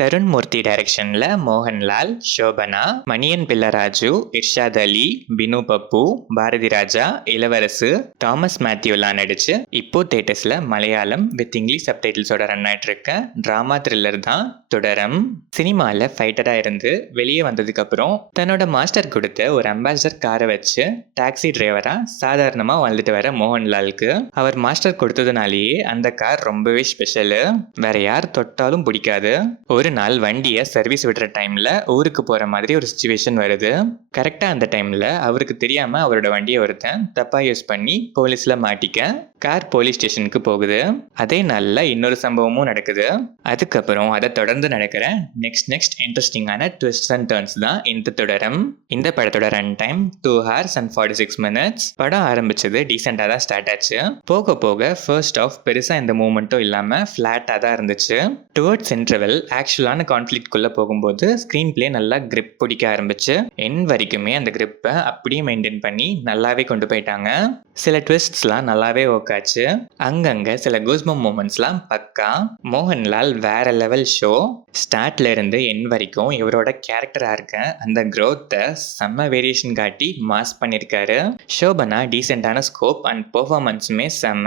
தருண் மூர்த்தி டைரக்ஷன்ல மோகன்லால், ஷோபனா, மணியன் பிள்ளராஜு, இர்ஷாத் அலி, பினு பப்பு, பாரதி ராஜா, இளவரசு, தாமஸ் மேத்யூலாம் நடிச்சு இப்போ தியேட்டர்ஸ்ல மலையாளம் வித் இங்கிலீஷ் சப்டைட்டில்ஸோட ரன் ஆயிட்டு இருக்க டிராமா த்ரில்லர் தான் தொடரம். சினிமால ஃபைட்டரா இருந்து வெளியே வந்ததுக்கு அப்புறம் தன்னோட மாஸ்டர் கொடுத்த ஒரு அம்பாசிடர் காரை வச்சு டாக்ஸி டிரைவரா சாதாரணமா வாழ்ந்துட்டு வர மோகன்லாலுக்கு அவர் மாஸ்டர் கொடுத்ததுனாலேயே அந்த கார் ரொம்பவே ஸ்பெஷல். வேற யார் தொட்டாலும் பிடிக்காது. ஒரு நாள் வண்டியை சர்வீஸ் விடுற டைம்ல ஊருக்கு போற மாதிரி ஒரு சுச்சுவேஷன் வருது. கரெக்டா அந்த டைம்ல அவருக்கு தெரியாம அவரோட வண்டியை ஒருத்தன் தப்பா யூஸ் பண்ணி போலீஸ்ல மாட்டிக்க கார் போலீஸ் ஸ்டேஷனுக்கு போகுது. அதே நாள்ல இன்னொரு சம்பவமும் நடக்குது. அதுக்கப்புறம் அதை தொடர்ந்து நடக்கிற நெக்ஸ்ட் இன்ட்ரெஸ்டிங்கான ட்விஸ்ட்ஸ் அண்ட் டர்ன்ஸ் தான் இந்த தொடரம். இந்த படத்தோட run time 2 hours and 46 minutes. படம் ஆரம்பிச்சது டீசெண்டா தான் ஸ்டார்ட் ஆச்சு. போக போக ஃபர்ஸ்ட் ஆஃப் பெருசா எந்த மூமெண்ட்டும் இல்லாம ஃபிளாட்டா தான் இருந்துச்சு. டுவர்ட்ஸ் இன்டர்வெல் ஆக்சுவலான கான்ஃபிளிக்ட் குள்ள போகும்போது ஸ்கிரீன் பிளே நல்லா கிரிப் பிடிக்க ஆரம்பிச்சு என் வரைக்குமே அந்த கிரிப்பை அப்படியே மெயின்டைன் பண்ணி நல்லாவே கொண்டு போயிட்டாங்க. சில ட்விஸ்ட்ஸ்லாம் நல்லாவே ஒர்க்காச்சு. அங்கங்க சில கூஸ்பம் மூமெண்ட்ஸ்லாம் பக்கா. மோகன்லால் வேற லெவல் ஷோ. ஸ்டார்ட்ல இருந்து என் வரைக்கும் இவரோட கேரக்டரா இருக்க அந்த க்ரோத்தை செம்ம வேரியேஷன் காட்டி மாஸ் பண்ணியிருக்காரு. ஷோபனா டீசென்டான ஸ்கோப் அண்ட் பெர்ஃபார்மன்ஸுமே செம்ம.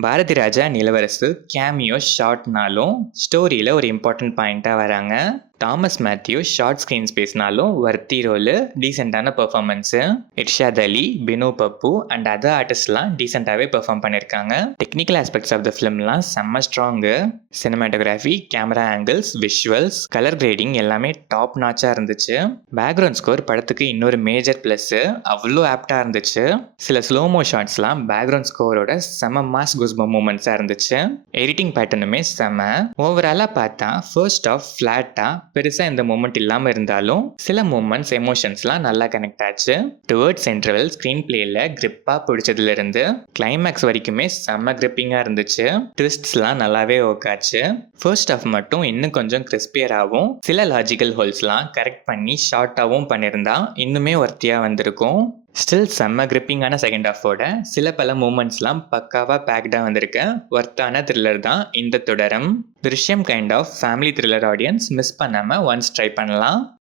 பாரதி ராஜா இளவரசு கேமியோ ஷார்ட்னாலும் ஸ்டோரியில ஒரு இம்பார்ட்டன்ட் பாயிண்டா வராங்க. தாமஸ் மேத்யூ ஷார்ட் ஸ்க்ரீன் ஸ்பேஸ்னாலும் வர்த்தி ரோலு, டீசெண்டான performance. Irshad Ali, Binu Pappu and other ஆர்டிஸ்ட்லாம் டீசெண்டாகவே பெர்ஃபார்ம் பண்ணியிருக்காங்க. டெக்னிக்கல் ஆஸ்பெக்ட்ஸ் ஆஃப் த ஃபிலிம்லாம் செம்ம strong. Cinematography, camera angles, visuals, colour grading எல்லாமே டாப் நாச்சாக இருந்துச்சு. பேக்ரவுண்ட் ஸ்கோர் படத்துக்கு இன்னொரு மேஜர் ப்ளஸ்ஸு. அவ்வளோ ஆப்டாக இருந்துச்சு. சில ஸ்லோமோ ஷாட்ஸ்லாம் பேக்ரவுண்ட் ஸ்கோரோட செம மாஸ் குஸ்பம் மூமெண்ட்ஸாக இருந்துச்சு. எடிட்டிங் பேட்டர்னுமே செம. ஓவராலாக பார்த்தா ஃபர்ஸ்ட் ஆஃப் ஃப்ளாட்டாக பெருசா இந்த மூமெண்ட் இல்லாம இருந்தாலும் சில மூமெண்ட்ஸ் எமோஷன்ஸ்லாம் நல்லா கனெக்ட் ஆச்சு. டுவர்ட்ஸ் இன்டர்வெல் ஸ்கிரீன் பிளேல கிரிப்பா பிடிச்சதுல இருந்து கிளைமேக்ஸ் வரைக்குமே செம்ம கிரிப்பிங்கா இருந்துச்சு. ட்விஸ்ட்ஸ்லாம் நல்லாவே ஒர்க் ஆச்சு. ஃபர்ஸ்ட் ஆஃப் மட்டும் இன்னும் கொஞ்சம் கிறிஸ்பியராகவும் சில லாஜிக்கல் ஹோல்ஸ்லாம் கரெக்ட் பண்ணி ஷார்ட்டாகவும் பண்ணியிருந்தா இன்னுமே ஒர்த்தியா வந்திருக்கும். ஸ்டில் செம்ம கிரிப்பிங்கான செகண்ட் ஆஃபோட சில பல மூமெண்ட்ஸ்லாம் பக்காவாக பேக்டாக வந்திருக்க ஒர்த்தான த்ரில்லர் தான் இந்த தொடரம். Drishyam kind of family thriller audience miss பண்ணாமல் ஒன்ஸ் ட்ரை பண்ணலாம்.